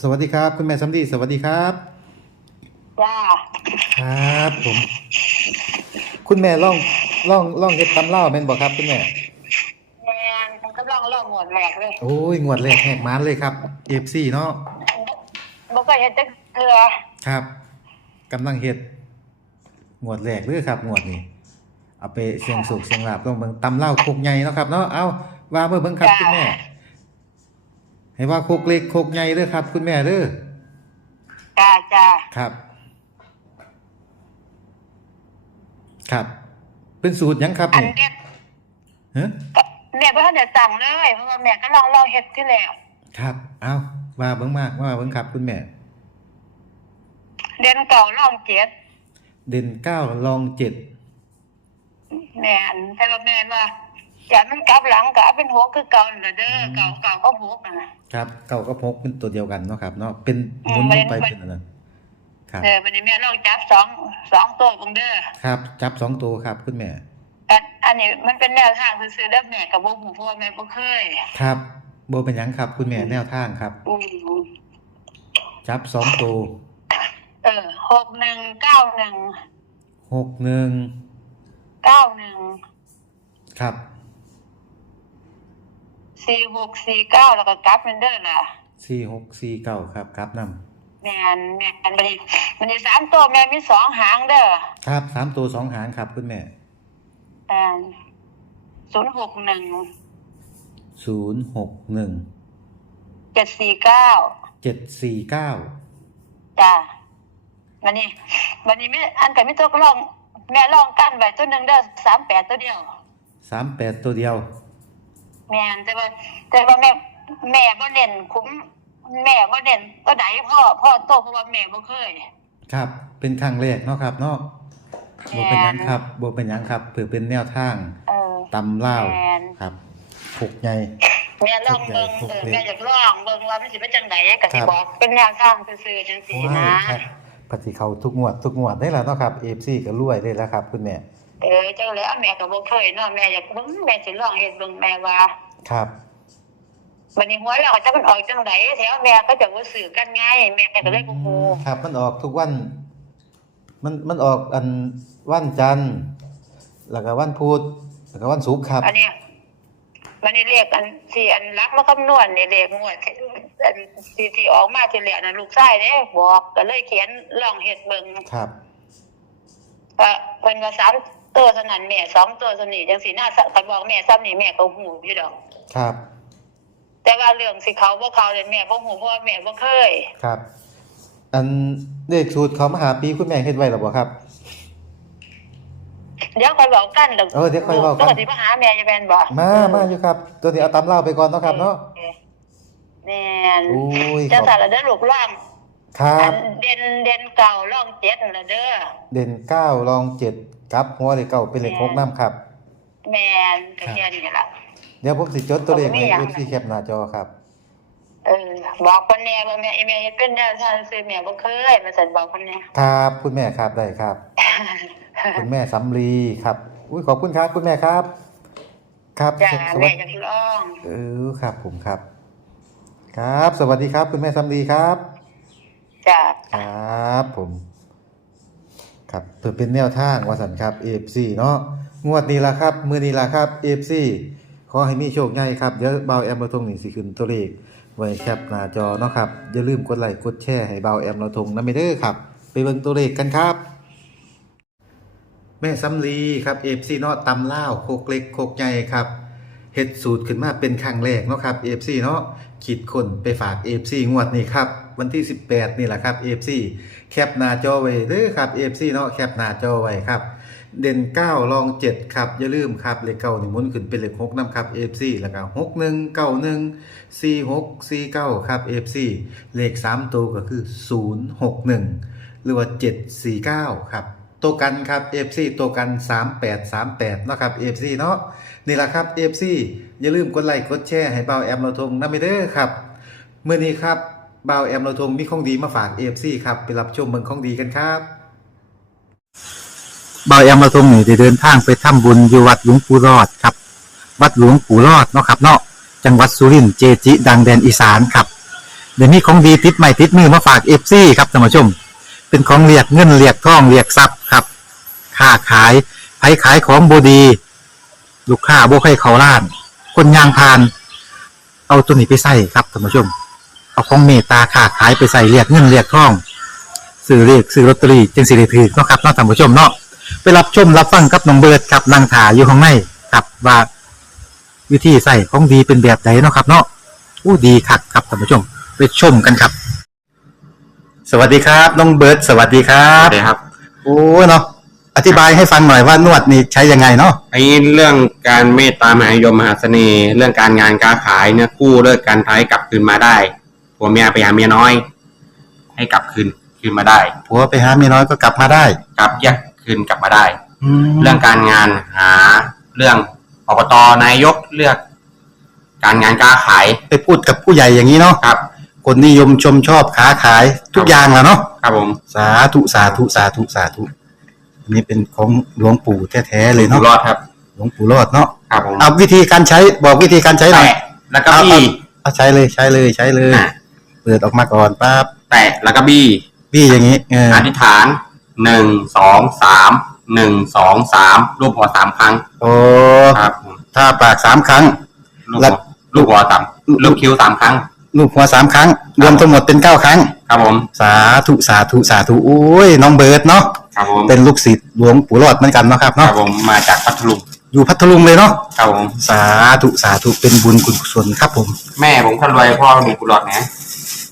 สวัสดีครับ คุณแม่สำลีสวัสดีครับ จ้าครับผม คุณแม่ล่องล่องล่องเฮ็ดตำเล่าวแม่นบ่ครับ คุณแม่แมนมันกำลังลองหมวดแหลกเลยโอ้ยงวดแรกแหกมานเลยครับ FC เนาะบ่เคยเห็นจักเทือครับกำลังเฮ็ดงวดแรกเลยครับงวดนี้เอาไปเสียงสุกเสียงลาบต้องเบิ่งตำเล่าวโคกใหญ่เนาะครับเนาะเอาว่าเบิ่งเบิ่งครับคุณแม่ ให้ว่าโคกเล็กโคกใหญ่เด้อครับ คุณแม่เด้อจ้าจ้าครับ ครับ เป็นสูตรหยังครับอันนี่เนี้ยฮะแม่บ่ทันได้สั่งเลยเพราะว่าแม่ก็ลองลองเฮ็ดที่แล้วครับ เอาว่าเบิ่งมากว่าเบิ่งครับ คุณแม่ เดือนเก่าลองเจ็ดเด่นเก้าลองเจ็ดแม่นแต่ว่าแม่ว่า อย่ามันกลับหลังก็เอาเป็นหัวคือเก่านั่นล่ะเด้อเก่าเก่าก็หัวกันนะครับเก้ากับหกเป็นตัวเดียวกันเนาะครับเนาะเป็นหมุนอืมลงไปมัน เป็นอันนั้นครับ เออวันนี้แม่ลองจับสองสองตัวเบิ่งเด้อครับ จับสองตัวครับคุณแม่ อันอันนี้มันเป็นแนวทางซื่อๆเด้อแม่ก็บ่ฮู้เพราะว่าแม่บ่เคยครับโบเป็นหยังครับ คุณแม่แนวทางครับ อืมจับสองตัวเออหกหนึ่งเก้าหนึ่งหกหนึ่งเก้าหนึ่งครับ สี่หกสี่เก้าแล้วก็กลับมันเด้อล่ะสี่หกสี่เก้าครับครับนแม่นแม่นบัดนี้บัดนี้สามตัวแม่มีสองหางเด้อำครับสามตัวสองหางครับคุณแม่แม่นศูนย์หกหนึ่งศูนย์หกหนึ่งเจ็ดสี่เก้าเจ็ดสี่เก้าจ้าบัดนี้บัดนี้ไม่อันกับไม่ตัวก็ลอง แม่ลองกั้นไว้ตัวหนึ่งเด้อสามแปดตัวเดียวสามแปดตัวเดียว แม่นแต่ว่า แต่ว่าแม่ แม่บ่เน้นคุ้ม แม่บ่เน้นตัวไหนพ่อพ่อโตเพราะว่าแม่บ่เคย ครับ เป็นครั้งแรกเนาะครับเนาะโบเป็นหยังครับโบเป็นหยังครับเพื่อเป็นแนวทางเออ ตำเล่าวแม่น ครับหกใหญ่ แม่ลองเบิ่งทุกเอออย่างแม่อยากลองเบิ่งว่ามันสิเป็นจังไดก็สิครับ บอกเป็นแนวทางซื่อๆจังซี่โอ้ยนะครับปฏิเขาทุกงวดทุกงวดได้แล้วเนาะครับเอฟซีก็รวยได้แล้วครับคุณแม่ เออจังแล้วแม่ก็บ่เคยเนาะแม่อยากเบิ่งแม่สิลองเฮ็ดเบิ่งแม่ว่าครับ บัดนี้หัวเราจะมันออกจังไดแถวแม่ก็จะบ่ซื้อกันไงแม่ก็เลยบ่ฮู้ครับ มันออกทุกวัน มันมันออกอันวันจันทร์แล้วก็วันพุธแล้วก็วันศุกร์ครับ อันเนี้ยมันนี่เลขอันที่อันรักมาคำนวณนี่เลขงวดที่อันที่ที่ออกมาที่แรกน่ะลูกชายเด้บอกก็เลยเขียนลองเฮ็ดเบิ่งครับว่าเพิ่นว่าสาม ตัวเท่านั้นแม่สองตัวเท่านี้จังซี่น่าคันบอกแม่ซ้ำนี่แม่ก็ฮู้อยู่ดอก ครับ แต่ว่าเรื่องสิเขาบ่เขาเลยแม่บ่ฮู้เพราะว่าแม่บ่เคย ครับ อันเลขสูตรเขามาหาปีคุณแม่เฮ็ดไว้หรือบ่ครับ เดี๋ยวค่อยเว้ากันดอกเออเดี๋ยวค่อยเว้ากัน ตัวสิมาหาแม่จะแม่นบ่มามาอยู่ครับ ตัวนี้เอาตำเล่าวไปก่อนเนาะครับเนาะแม่นโอ้ยจะขอบสารเด้อลูกร่างครัอับ นเด่นเด่นเก่าร่องเจ็ดนั่นล่ะเด้อเด่นเก้ารองเจ็ด ครับหัวเลขเก้าเป็นเลขหกน้ำครับแม่นก็แค่นี้ล่ะเดี๋ยวผมสิจดตัวเลขผมไม่ให้อยากเอฟซีแคปหน้าจอครับเออบอกคนแน่ว่าแม่แม่เฮ็ดเป็นแนวทางซื่อแม่บ่เคยมาสั่นบอกคนแน่ครับคุณแม่ครับได้ครับ คุณแม่สำลีครับ อุ้ยขอบคุณครับคุณแม่ครับ ครับจ้าสแม่วัสอดียากลองเออครับ ผมครับ ครับ สวัสดีครับ คุณแม่สำลีครับจ้าครับผม ครับเพื่อเป็นแนวทางวาสันครับ AFC เนาะงวดนี้ละครับ มือนี้ละครับ AFC ขอให้มีโชคใหญ่ครับ เดี๋ยวเบาแอมเราทงหนี่งสิขึ้นตัวเลข ไว้แคปหน้าจอเนาะครับ อย่าลืมกดไลค์กดแชร์ให้เบาแอมเราทงนะไม่เด้อครับ ไปเบิ่งตัวเลขกันครับ แม่สำลีครับ AFC เนาะตำล่าวโคกเล็กโคกใหญ่ครับเฮ็ดสูตรขึ้นมาเป็นครั้งแรกเนาะครับ AFC เนาะคิดคนไปฝาก AFC งวดนี้ครับ วันที่ 18 นี่แหละครับ AFC แคปหน้าจอไว้เด้อครับ AFC เนาะแคปหน้าจอไว้ครับ เด่น 9 รอง 7 ครับ อย่าลืมครับ เลขเก้านี่มุนขึ้นเป็นเลข6นำครับ AFC แล้วก็61 91 46 49 ครับ AFC เลข 3 ตัวก็คือ 061 หรือว่า 749 ครับตัวกันครับ FC ตัวกัน 3838 เนาะครับ FC เนาะนี่แหละครับ FC อย่าลืมกดไลค์กดแชร์ให้เบาแอมเราทงนะม่เด้อครับ เมื่อนี้ครับ บาแอมเราทงมีของดีมาฝาก FC ครับไปรับชมเมืองของดีกันครับบายอำมาตรงนี่ได้เดินทางไปทำบุญอยู่วัดหลวงปู่รอดครับ วัดหลวงปู่รอดเนาะครับเนาะจังหวัดสุรินทร์เจจิ ดังแดนอีสานครับเดี๋ยวนี้ของดีติดใหม่ติดมือมาฝากเอฟซีครับท่านผู้ชม เป็นของเรียกเงินเรียกทองเรียกทรัพย์ครับค้าขายไผขายของบดี ลูกค้าบ่ให้เขาล้าน คนยางพาน เอาตัวนี้ไปใส่ครับท่านผู้ชม เอาของเมตตาค้าขายไปใส่เรียกเงินเรียกทองซื้อเรียกซื้อลอตเตอรี่จึงสิได้ถือเนาะครับเนาะท่านผู้ชมเนาะไปรับชมรับฟังกับน้องเบิร์ดครับนางถาอยู่ข้างในครับว่าวิธีใส่ของดีเป็นแบบไหนเนาะครับ เนาะอู้ดีคักครับท่านผู้ชม ไปชมกันครับ สวัสดีครับน้องเบิร์ดสวัสดีครัครับบครับโอ้เนาะอธิบายให้ฟังหน่อยว่านวดนี่ใช้ยังไงเนาะไอ้เรื่องการเมตตามหานิยมมหาเสน่ห์ เรื่องการงานการขายเนี่ยกู้เลิกการท้ายกลับคืนมาได้ ผัวเมียไปหาเมียน้อย ให้กลับคืนคืนมาได้ ผัวไปหาเมียน้อยก็กลับมาได้กลับแยกคืนกลับมาได้แล้เรื่วองการงานหาเรื่องอบตนายกเลือก การงานการขายไปพูดกับผู้ใหญ่อย่างนี้เนาะครับ คนนิยมชมชอบค้าขายทุกอย่างแหล้วเนาะครับผมสาธุสาธุสาธุสาธุอันนี้เป็นของหลวงปู่แท้ๆเลยอยู่เนาะรอดครับ หลวงปู่รอดเนาะครับผมเอาวิธีการใช้บอกวิธีการใช้หน่อยแตะแล้วก็บี้เอาใช้เลยใช้เลยใช้เลยอะ เปิดออกมาก่อนปั๊บแตะแล้วก็บี้พี่อย่างนี้เอออธิษฐานหนึ่งสองสามหนึ่งสองสามรูปหัวสามครั้งโอ้ครับผมถ้าปากสามครั้ง ลูกแล้หัววลูกหัวสามลูกคิ้วสามครั้ง ลูกหัวสามครั้ง รวมทั้งหมดเป็นเก้าครั้ง ครับผม สาธุสาธุสาธุโอ้ยน้องเบิร์ดเนาะครับผมเป็นลูกศิษย์หลวงปู่รอดเหมือนกันเนาะครับครัเนาะบผมมาจากพัทลุงอยู่พัทลุงเลยเนาะครับผมสาธุสาธุเป็นบุญกุศลครับผม แม่ผมคนรวยพ่อมีกุหลาบนะ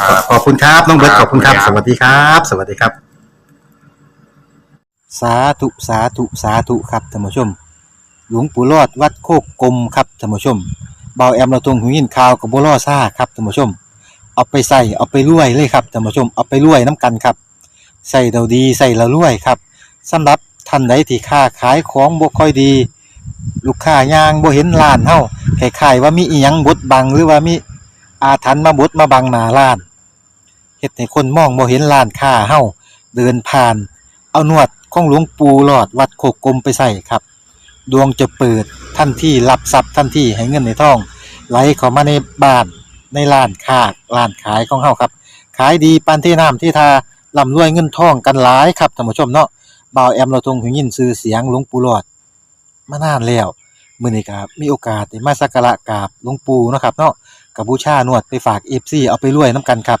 ครับขอบคุณครับน้องเบิร์ตคขรับอบคุณครับขอบสคุณครับวัสดีครับ สวัสดีครับ สาธุสาธุสาธุครับท่านผู้ชม หลวงปู่รอดวัดโคกกลมครับท่านผู้ชมเบาแอมเราตรงหูยินข่าวกับบัวล่อซ่าครับท่านผู้ชม เอาไปใส่เอาไปรวยเลยครับท่านผู้ชมเอาไปรวยน้ำกันครับใส่เราดีใส่เรารวยครับสำหรับท่านใดที่ค้าขายของบ่ค่อยดี ลูกค้ายางบ่เห็นร้านเฮาคล้ายๆว่ามีอีหยังบดบังหรือว่ามีอาถรรพ์มาบดมาบังหน้าร้าน เฮ็ดให้คนมองบ่เห็นร้านค้าเฮาเดินผ่าน เอานวดของหลวงปู่หลอดวัดโคกกลมไปใส่ครับ ดวงจะเปิดทันที่รับทรัพย์ทันที่ให้เงินในทอง ไหลเข้ามาในบ้านในร้านค้าร้านขายของเฮาครับ ขายดีปานที่น้ำที่ทาร่ำรวยเงินทองกันหลายครับท่านผู้ชมเนาะบ่าวแอมเราทงหูยินชื่อเสียงหลวงปู่หลอดมานานแล้วมื้อนี้ก็มีโอกาสได้มาสักการะกราบหลวงปู่เนาะครับเนาะกับบูชานวดไปฝาก FC เอาไปรวยนํกันครับ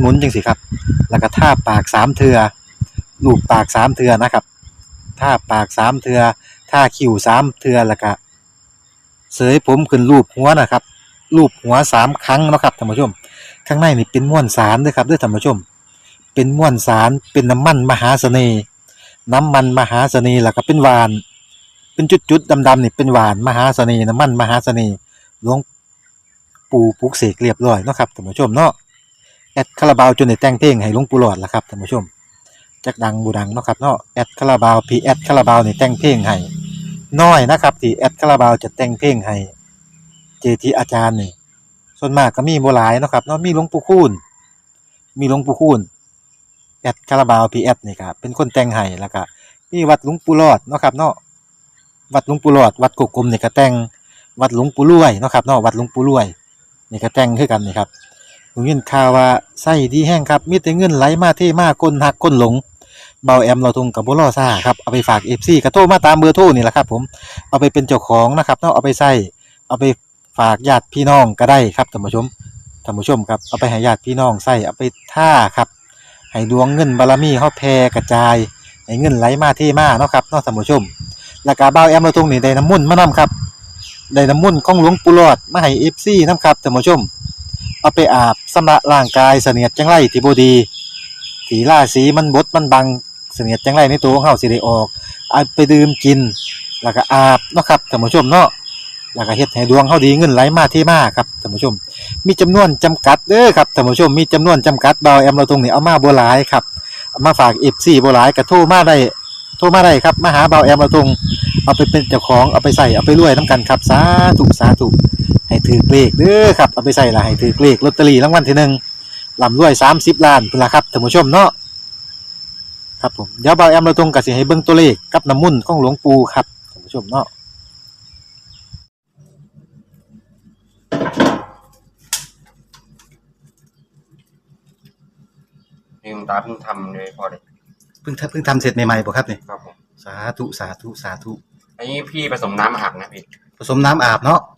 หมุนๆจังสิครับ แล้วก็ท่าปากสามเทือลูบปากสามเทือนะครับท่าปากสามเทือท่าคิ้วสามเทือแล้วก็เสยผมขึ้นรูปหัวนะครับรูปหัวสามครั้งนะครับท่านผู้ชม ข้างในนี่เป็นม้วนสารด้วยครับด้วยท่านผู้ชม เป็นม้วนสารเป็นน้ำมันมหาเสน่ห์ น้ำมันมหาเสน่ห์แล้วก็เป็นหวาน เป็นจุดๆดำๆนี่เป็นหวานมหาเสน่ห์น้ำมันมหาเสน่ห์หลวงปู่ปุกเสกเรียบร้อยนะครับท่านผู้ชมเนาะ อดคาราบาวจนได้แต่งเพลงให้หลวงปู่หลอดละครับท่านผู้ชมจักดังบูดังเนาะครับเนาะแอดคาราบาวพีแอดคาราบาวนี่แต่งเพลงให้น้อยนะครับที่แอดคาราบาวจะแต่งเพลงให้เจทีอาจารย์นี่ส่วนมากก็มีโบ่หลายเนาะครับเนาะมีหลวงปู่คูณมีหลวงปู่คูณแอดคาราบาวพีแอดนี่ครับเป็นคนแต่งให้แล้วก็มีวัดหลวงปู่รอดเนาะครับเนาะวัดหลวงปู่รอด วัดกกกลมนี่ก็แต่งวัดหลวงปู่รวยเนาะครับเนาะวัดหลวงปู่รวยนี่ก็แต่งคือกันนี่ครับ ผมยินข่าวว่าไส้ดีแห้งครับ มีแต่เงินไหลมาเทมาคนหักคนหลง เบาแอมเราทุงกับบุรอซ่าครับ เอาไปฝากเอฟซีกระโทรมาตามเบอร์โทรนี่แหละครับ ผม เอาไปเป็นเจ้าของนะครับเนาะเอาไปใส่เอาไปฝากญาติพี่น้องก็ได้ครับท่านผู้ชมท่านผู้ชมครับเอาไปให้ญาติพี่น้องใส่เอาไปท่าครับให้ดวงเงินบารมีเฮาแผ่กระจายให้เงินไหลมาเทมาเนาะครับเนาะท่านผู้ชมแล้วก็บ่าแอมเราตรงนี้ได้น้ำมุ่นมานํครับได้น้ำมุ่นของหลวงปู่หลอดมาให้ FC นํครับท่านผู้ชม เอาไปอาบสำระร่างกายเสนียดจังไรที่บ่ดีที่ราศีมันบดมันบังเสนียดจังไรในตัวของเฮาสิได้ออกเอาไปดื่มกิน แล้วก็อาบเนาะครับท่านผู้ชมเนาะแล้วก็เฮ็ดให้ดวงเฮาดีเงินไหลมาเทมาครับท่านผู้ชม มีจำนวนจำกัดเด้อครับท่านผู้ชมมีจำนวนจำกัดเบาแอมเราตรงนี้เอามาบ่หลายครับมาฝาก FC บ่หลายก็โทรมาได้โทรมาได้ครับมาหาเบาแอมเราตรงเอาไปเป็นเจ้าของเอาไปใส่เอาไปรวยนํกันครับสาธุสาธุ ให้ถือเลขเด้อครับเอาไปใส่ละให้ถือเลขลอตเตอรี่รางวัลที่หนึ่งลำรวย30ล้านพุ่นละครับท่านผู้ชมเนาะครับผมเดี๋ยวเบาแอมเราตรงกับสิให้เบิ่งตัวเลขกับน้ำมุ่นต์ของหลวงปู่ครับท่านผู้ชมเนาะลืมตาเพิ่งทำเลยพอเลยเพิ่งทำเพิ่งทำเสร็จใหม่ๆบ่ครับนี่ครับผมสาธุสาธุสาธุอันนี้พี่ผสมน้ำอาบนะพี่ผสมน้ำอาบเนาะครับ